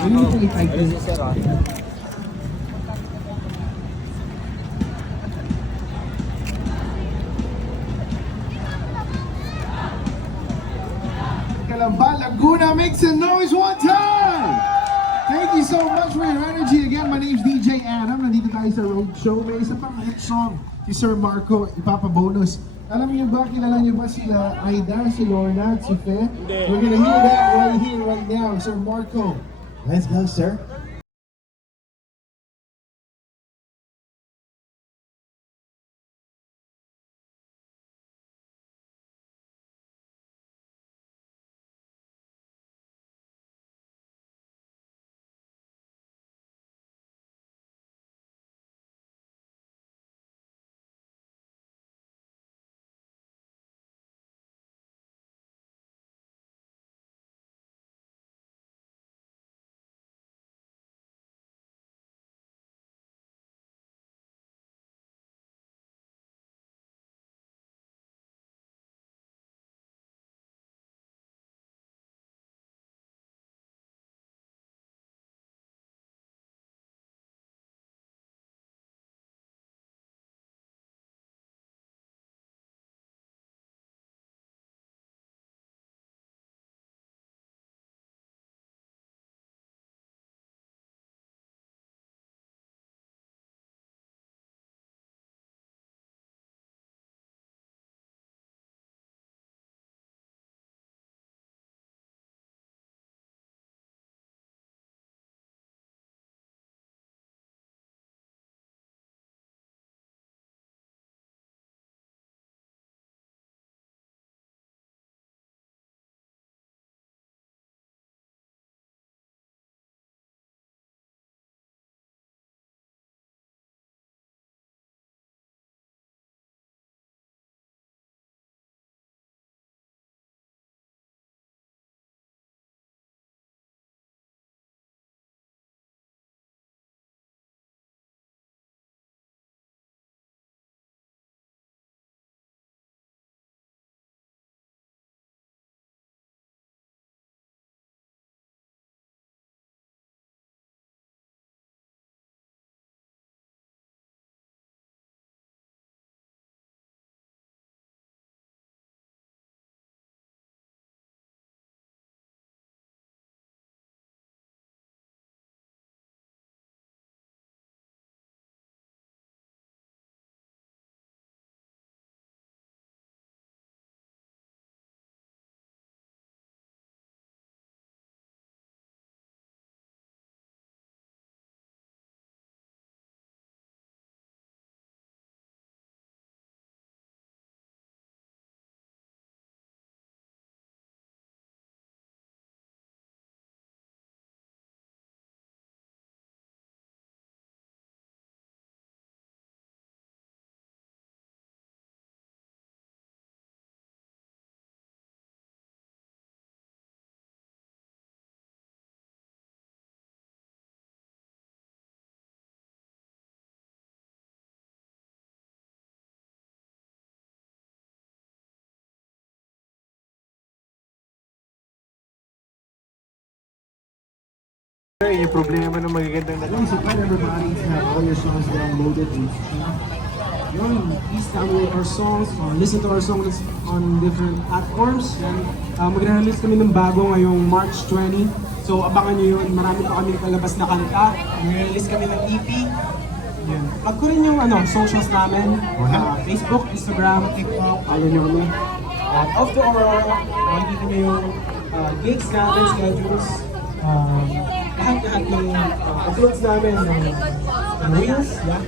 Yun yung i-type yun. Calamba, Laguna, make some noise one time! Thank you so much for your energy. Again, my name's DJ Adam. Nandito tayo sa road show. May isa pang hit song si Sir Marco, ipapabonus. Alam niyo ba, kilala niyo ba sila Aida, si Lorna, at si Fe? We're gonna hear that right here, right now. Sir Marco, let's go, sir. Yung problema ng magagandang Hello, so hi everybody. Have all your songs downloaded. Yun, please download our songs, listen to our songs on different platforms. Yan. Magre-release kami ng bago ngayong March 20. So abangan nyo yun, marami pa kami palabas na kanta. Magre-release kami ng EP. Yan. Plug ko rin yung socials namin. Facebook, Instagram, TikTok, follow nyo kami. Off to Aurora, makikita nyo yung gigs natin, schedules. Lahat ng uploads namin ng Reels, yeah.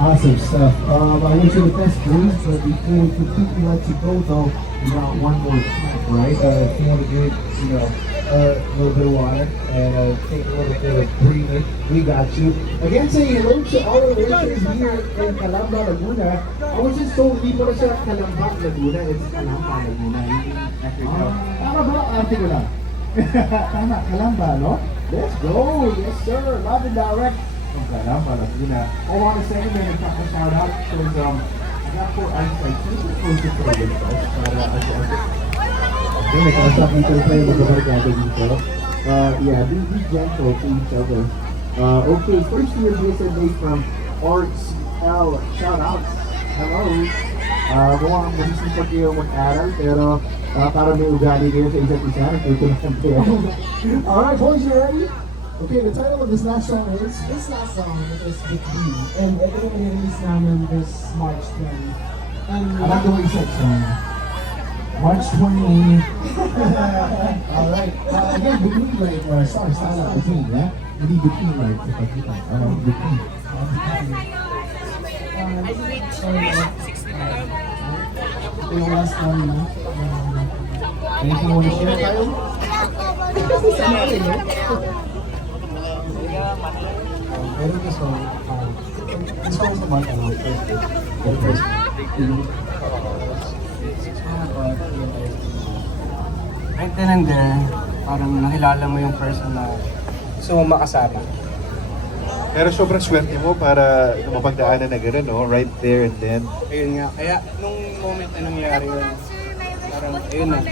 Awesome stuff. I wish you the best dreams, but before we completely let you go, though, we got one more track, right? If you want to get, a little bit of water and take a little bit of breather, we got you. Again, say hello to all the listeners here in Calamba, Laguna. I was just told people to say Calamba, Laguna. It's Calamba, Laguna. Tama ba? Arte ko lang. Tama, Calamba, no? Let's go! Yes, sir! Love and direct from Calamba, Laguna. I want to say and a shout out because Yeah, for eyesight, can you focus for yourself para okay, may kausap dito tayo magkabarkada dito. Yeah, be gentle to each other. Okay, first year BSMA from RCL. Shout out. Hello. Mukhang masisipag kayo mag-aral, pero para may ugali kayo sa isa't isa, nagtutulungan kayo. Alright, boys, you ready? Okay, the title of this last song is? This last song is Between. And ito yung release namin this March 20. And I like the way you said song. March 20. Alright. Again, between like sorry, style between, yeah? Hindi between like between. Between. ito yung last song na. Anything you want to share, Kyle? Meron this song. This song is naman, first. Right then and there, parang nakilala mo yung person na gusto mo makasama. Pero sobrang swerte mo para mapagdaanan na gano'n, no? Right there and then. Ayun nga, kaya nung moment na nangyari yun, parang ayun na,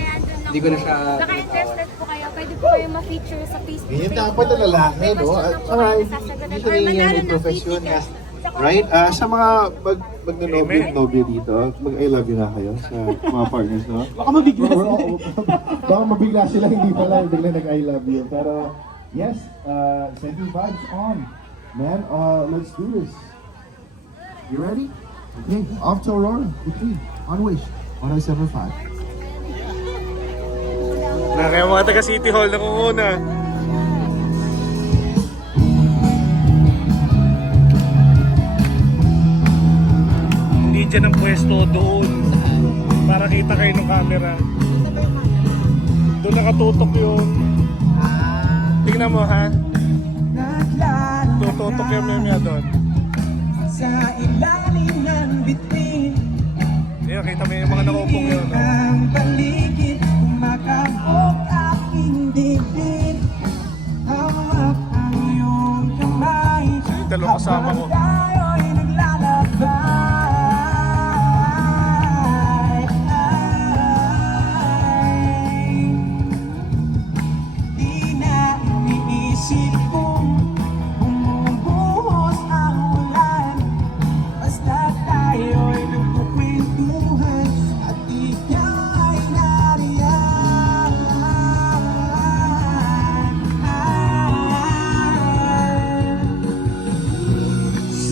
hindi ko na siya... Baka interested po kayo, pwede po kayo ma-feature sa Facebook. Ganyan dapat na lalaki, no? At saka hindi siya nangyayari yung profesyon na, right? Sa mga mag-nobel dito, mag-I love you na kayo sa mga partners, no? Baka mabigla Baka mabigla sila, hindi pala bigla nag-I love you. Pero, yes, sending vibes on. Man, let's do this. You ready? Okay, off to Aurora. Between. On Wish. 107.5. Na kaya mga taga City Hall na kumuna. Hindi dyan ang pwesto doon. Para kita kayo ng camera. Doon nakatutok yung... Tingnan mo ha. Tututok yung meme doon. sa ilalim ng bituin. Ayun, kita mo yung mga nakupong yun. No? Ang paligid, kumakabok aking dibdib. Hawak ang iyong kamay. Yung dalawang kasama ko. Habang tayo'y naglalakbay. Di na iniisip kung bumubuhos ang ulan. Basta tayo'y nagkukwentuhan at ikaw ay nariyan.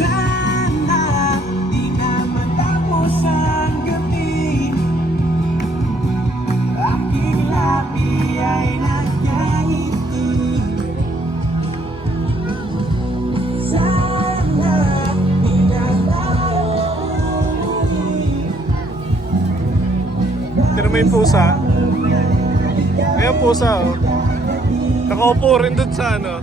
Sana di na matapos ang gabi. Aking labi ay nagkangiti. Sana di na tayo umuwi. Pero may pusa. Ayan pusa oh. Nakaupo rin dun sa ano.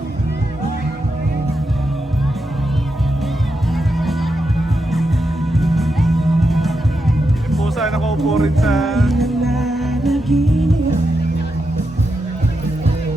Yung pusa nakaupo rin sa... Nananaginip